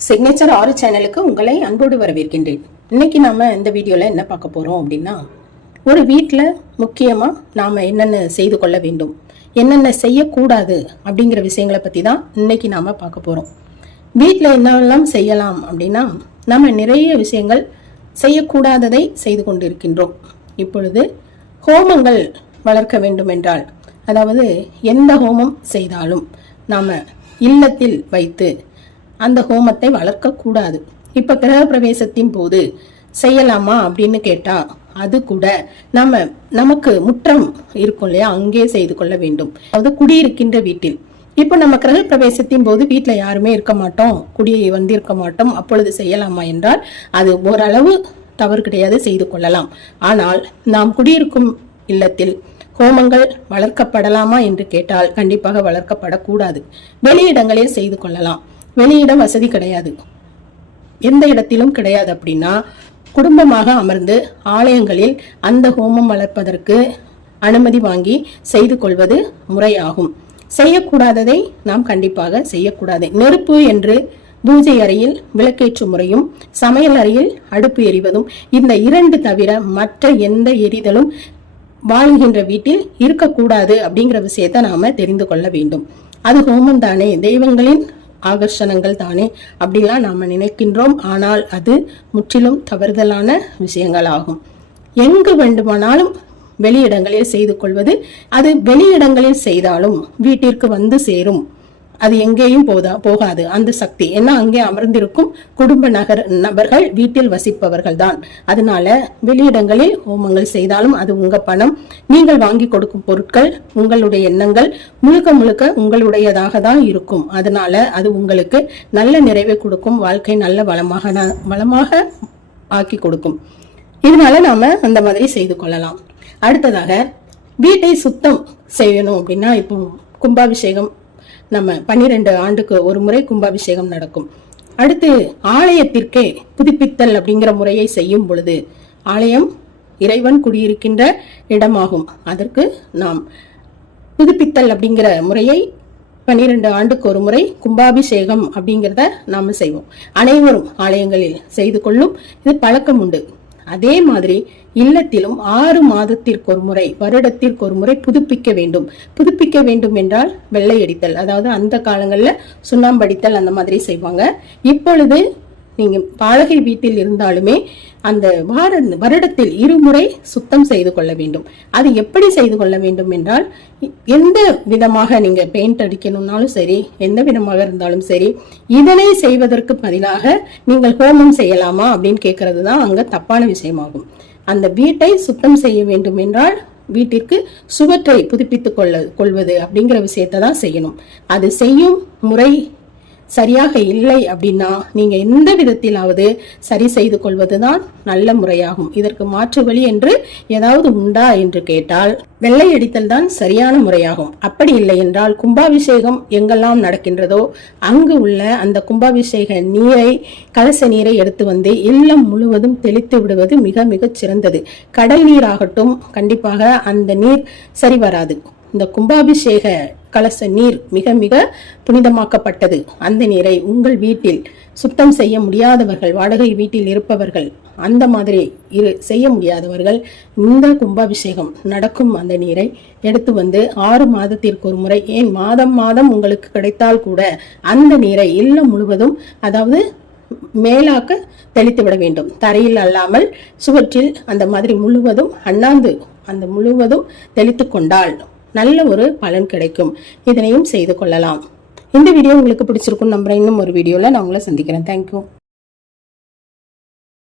Signature ஆறு சேனலுக்கு உங்களை அன்போடு வரவேற்கின்றேன். இன்னைக்கு நாம இந்த வீடியோல என்ன பார்க்க போறோம் அப்படின்னா ஒரு வீட்டில் முக்கியமா நாம என்னென்ன செய்து கொள்ள வேண்டும் என்னென்ன செய்யக்கூடாது அப்படிங்கிற விஷயங்களை பத்தி தான் இன்னைக்கு நாம பார்க்க போறோம். வீட்டில் என்னெல்லாம் செய்யலாம் அப்படின்னா நம்ம நிறைய விஷயங்கள் செய்யக்கூடாததை செய்து கொண்டிருக்கின்றோம். இப்பொழுது ஹோமங்கள் வளர்க்க வேண்டும் என்றால் அதாவது எந்த ஹோமம் செய்தாலும் நாம் இல்லத்தில் வைத்து அந்த ஹோமத்தை வளர்க்கக்கூடாது இப்போ கிரக பிரவேசத்தின் போது செய்யலாமா அப்படின்னு கேட்டால் அது கூட நம்ம நமக்கு முற்றம் இருக்கும் இல்லையா? அங்கே செய்து கொள்ள வேண்டும். அதாவது குடியிருக்கின்ற வீட்டில். இப்போ நம்ம கிரக பிரவேசத்தின் போது வீட்டில் யாருமே இருக்க மாட்டோம் குடியை வந்திருக்க மாட்டோம் அப்பொழுது செய்யலாமா என்றால் அது ஓரளவு தவறு கிடையாது செய்து கொள்ளலாம். ஆனால் நாம் குடியிருக்கும் இல்லத்தில். ஹோமங்கள் வளர்க்கப்படலாமா என்று கேட்டால் கண்டிப்பாக வளர்க்கப்படக்கூடாது. வெளியிடங்களில் செய்து கொள்ளலாம். வெளியிடம் வசதி கிடையாது. எந்த இடத்திலும் கிடையாது அப்படின்னா குடும்பமாக அமர்ந்து ஆலயங்களில் அந்த ஹோமம் வளர்ப்பதற்கு அனுமதி வாங்கி செய்து கொள்வது முறையாகும். செய்யக்கூடாததை நாம் கண்டிப்பாக செய்யக்கூடாது. நெருப்பு என்று பூஜை அறையில் விளக்கேற்று முறையும் சமையல் அறையில் அடுப்பு எரிவதும் இந்த இரண்டு தவிர மற்ற எந்த எரிதலும் வாழ்கின்ற வீட்டில் இருக்கக்கூடாது அப்படிங்கிற விஷயத்தை நாம தெரிந்து கொள்ள வேண்டும். அது ஹோமம் தானே தெய்வங்களின் ஆகர்ஷணங்கள் தானே அப்படிலாம் நாம் நினைக்கின்றோம். ஆனால் அது முற்றிலும் தவறுதலான விஷயங்கள் ஆகும் எங்கு வேண்டுமானாலும் வெளியிடங்களில் செய்து கொள்வது அது வெளியிடங்களில் செய்தாலும் வீட்டிற்கு வந்து சேரும். அது எங்கேயும் போதா போகாது. அந்த சக்தி ஏன்னா அங்கே அமர்ந்திருக்கும்? குடும்ப நகர் நபர்கள் வீட்டில் வசிப்பவர்கள் தான் அதனால வெளியிடங்களில் ஹோமங்கள் செய்தாலும் அது உங்க பணம். நீங்கள் வாங்கி கொடுக்கும் பொருட்கள் உங்களுடைய எண்ணங்கள் முழுக்க முழுக்க உங்களுடையதாக தான் இருக்கும். அதனால அது உங்களுக்கு நல்ல நிறைவை கொடுக்கும். வாழ்க்கை நல்ல வளமாக ந- வளமாக ஆக்கி கொடுக்கும். இதனால நாம அந்த மாதிரி செய்து கொள்ளலாம். அடுத்ததாக வீட்டை சுத்தம் செய்யணும் அப்படின்னா இப்போ கும்பாபிஷேகம் நம்ம பன்னிரெண்டு ஆண்டுக்கு ஒரு முறை கும்பாபிஷேகம் நடக்கும். அடுத்து ஆலயத்திற்கே புதுப்பித்தல் அப்படிங்கிற முறையை செய்யும் பொழுது ஆலயம் இறைவன் குடியிருக்கின்ற இடமாகும். அதற்கு நாம் புதுப்பித்தல் அப்படிங்கிற முறையை பன்னிரெண்டு ஆண்டுக்கு ஒரு முறை கும்பாபிஷேகம் அப்படிங்கிறத நாம செய்வோம். அனைவரும் ஆலயங்களில் செய்து கொள்ளும் இது பழக்கம் உண்டு அதே மாதிரி இல்லத்திலும் ஆறு மாதத்திற்கு ஒரு முறை வருடத்திற்கு ஒரு முறை புதுப்பிக்க வேண்டும். புதுப்பிக்க வேண்டும் என்றால் வெள்ளை அடித்தல் அதாவது அந்த காலங்களில் சுண்ணாம்படித்தல் அந்த மாதிரி செய்வாங்க. இப்பொழுது நீங்கள் வாடகை வீட்டில் இருந்தாலுமே அந்த வார வருடத்தில் இருமுறை சுத்தம் செய்து கொள்ள வேண்டும். அது எப்படி செய்து கொள்ள வேண்டும் என்றால் எந்த விதமாக நீங்கள் பெயிண்ட் அடிக்கணும்னாலும் சரி எந்த விதமாக இருந்தாலும் சரி இதனை செய்வதற்கு பதிலாக நீங்கள் ஹோமம் செய்யலாமா அப்படின்னு கேட்கறது தான் அங்கே தப்பான விஷயமாகும். அந்த வீட்டை சுத்தம் செய்ய வேண்டும் என்றால் வீட்டிற்கு சுவற்றை புதுப்பித்துக் கொள்ள கொள்வது அப்படிங்கிற விஷயத்தை தான் செய்யணும். அது செய்யும் முறை சரியாக இல்லை அப்படின்னா நீங்க எந்த விதத்திலாவது சரி செய்து கொள்வதுதான் நல்ல முறையாகும். இதற்கு மாற்று வழி என்று ஏதாவது உண்டா என்று கேட்டால் வெள்ளை அடித்தல் தான் சரியான முறையாகும். அப்படி இல்லை என்றால் கும்பாபிஷேகம் எங்கெல்லாம் நடக்கின்றதோ அங்கு உள்ள அந்த கும்பாபிஷேக நீரை கலச நீரை எடுத்து வந்து இல்லம் முழுவதும் தெளித்து விடுவது மிக மிக சிறந்தது கடல் நீராகட்டும் கண்டிப்பாக அந்த நீர் சரி வராது. இந்த கும்பாபிஷேக கலச நீர் மிக மிக புனிதமாக்கப்பட்டது. அந்த நீரை உங்கள் வீட்டில் சுத்தம் செய்ய முடியாதவர்கள் வாடகை வீட்டில் இருப்பவர்கள் அந்த மாதிரி இரு செய்ய முடியாதவர்கள் இந்த கும்பாபிஷேகம் நடக்கும் அந்த நீரை எடுத்து வந்து ஆறு மாதத்திற்கு ஒரு முறை ஏன் மாதம் மாதம் உங்களுக்கு கிடைத்தால் கூட அந்த நீரை இல்லம் முழுவதும் அதாவது மேலாக்க தெளித்து விட வேண்டும். தரையில் அல்லாமல் சுவற்றில் அந்த மாதிரி முழுவதும் அண்ணாந்து அந்த முழுவதும் தெளித்து கொண்டால் நல்ல ஒரு பலன் கிடைக்கும். இதனையும் செய்து கொள்ளலாம். இந்த வீடியோ உங்களுக்கு பிடிச்சிருக்கும் நம்புறேன். இன்னும் ஒரு வீடியோவில் நான் உங்களை சந்திக்கிறேன். தேங்க்யூ